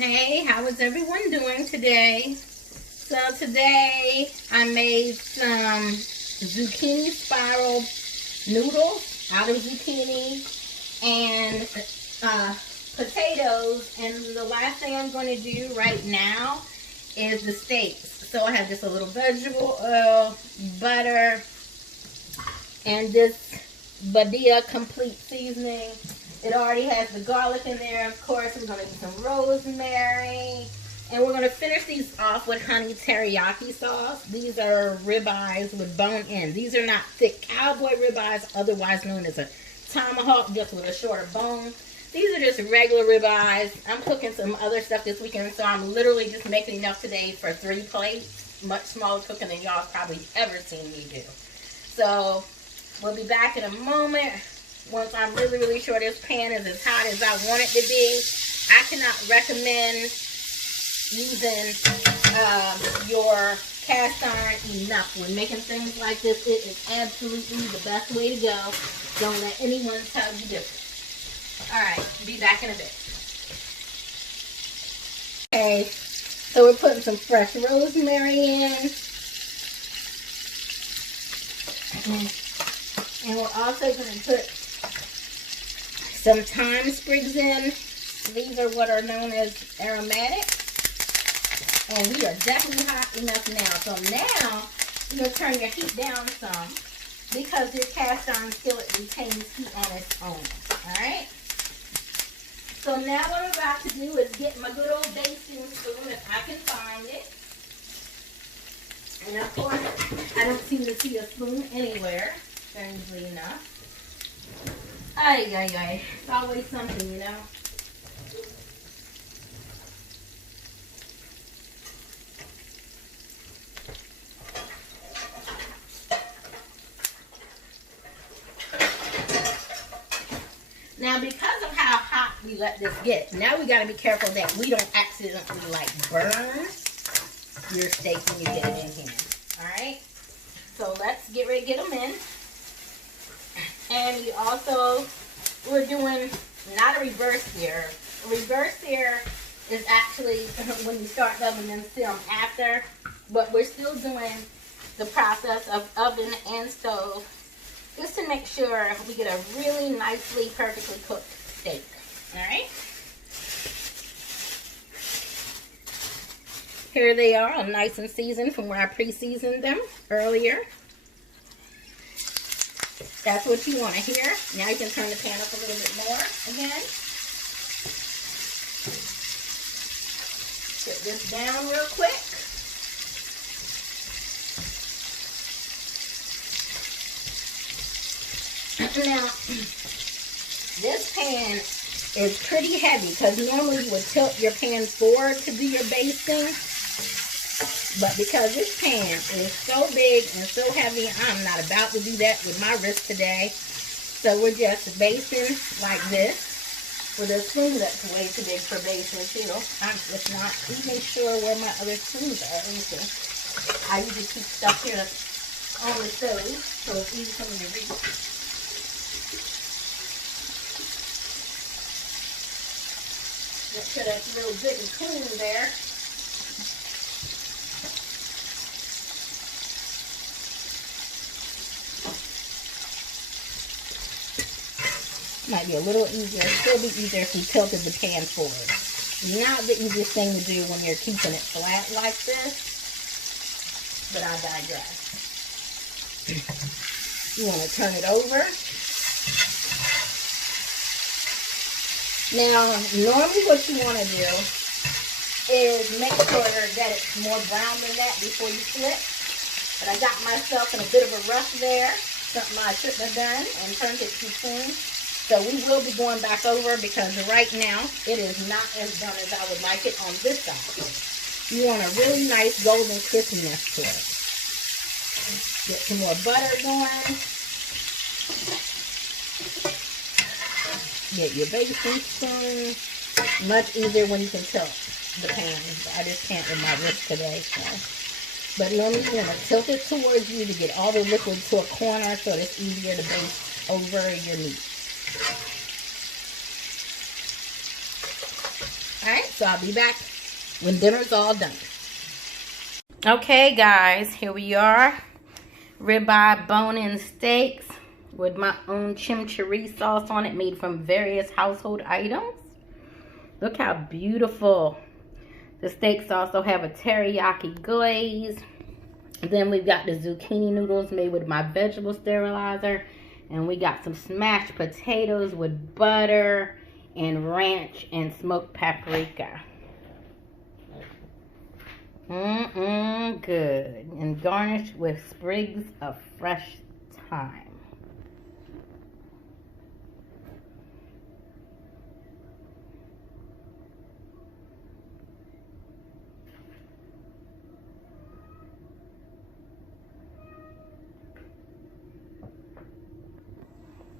Hey, how is everyone doing today? So today I made some zucchini spiral noodles out of zucchini and potatoes. And the last thing I'm going to do right now is the steaks. So I have just a little vegetable oil, butter, and this Badia complete seasoning. It already has the garlic in there, of course. We're going to use some rosemary. And we're going to finish these off with honey teriyaki sauce. These are ribeyes with bone in. These are not thick cowboy ribeyes, otherwise known as a tomahawk, just with a shorter bone. These are just regular ribeyes. I'm cooking some other stuff this weekend, so I'm literally just making enough today for 3 plates. Much smaller cooking than y'all probably ever seen me do. So we'll be back in a moment. Once I'm really, really sure this pan is as hot as I want it to be. I cannot recommend using your cast iron enough. When making things like this, it is absolutely the best way to go. Don't let anyone tell you different. Alright, be back in a bit. Okay, so we're putting some fresh rosemary in. And we're also going to put some thyme sprigs in. These are what are known as aromatic. And we are definitely hot enough now. So now, you're going to turn your heat down some because your cast iron skillet retains heat on its own. Alright? So now what I'm about to do is get my good old basting spoon if I can find it. And of course, I don't seem to see a spoon anywhere, strangely enough. Ay, ay, ay. It's always something, you know. Now, because of how hot we let this get, now we got to be careful that we don't accidentally, like, burn your steak when you get it in here. Alright? So, let's get ready to get them in. And we also, we're doing not a reverse sear. A reverse sear is actually when you start the oven and sear them after. But we're still doing the process of oven and stove just to make sure we get a really nicely, perfectly cooked steak. Alright? Here they are, all nice and seasoned from where I pre-seasoned them earlier. That's what you want to hear. Now you can turn the pan up a little bit more again. Put this down real quick. Now, this pan is pretty heavy because normally you would tilt your pan forward to do your basting. But because this pan is so big and so heavy, I'm not about to do that with my wrist today. So we're just basting like this with a spoon that's way too big for basting too. I'm just not even sure where my other spoons are. Let me see. I usually keep stuff here on the stove so it's easy for me to reach. Make sure that's real good and clean there. Might be a little easier, still be easier if we tilted the pan forward. Not the easiest thing to do when you're keeping it flat like this, but I digress. You want to turn it over. Now, normally what you want to do is make sure that it's more brown than that before you flip. But I got myself in a bit of a rush there, something I shouldn't have done, and turned it too soon. So we will be going back over because right now it is not as done as I would like it on this side. You want a really nice golden crispiness to it. Get some more butter going. Get your baking spoon. Much easier when you can tilt the pan. I just can't with my wrist today. So. But normally you want to tilt it towards you to get all the liquid to a corner so it's easier to baste over your meat. All right, so I'll be back when dinner's all done. Okay, guys, here we are. Ribeye bone-in steaks with my own chimchuri sauce on it, made from various household items. Look how beautiful. The steaks also have a teriyaki glaze. Then we've got the zucchini noodles made with my vegetable sterilizer. And we got some smashed potatoes with butter and ranch and smoked paprika. Good. And garnished with sprigs of fresh thyme.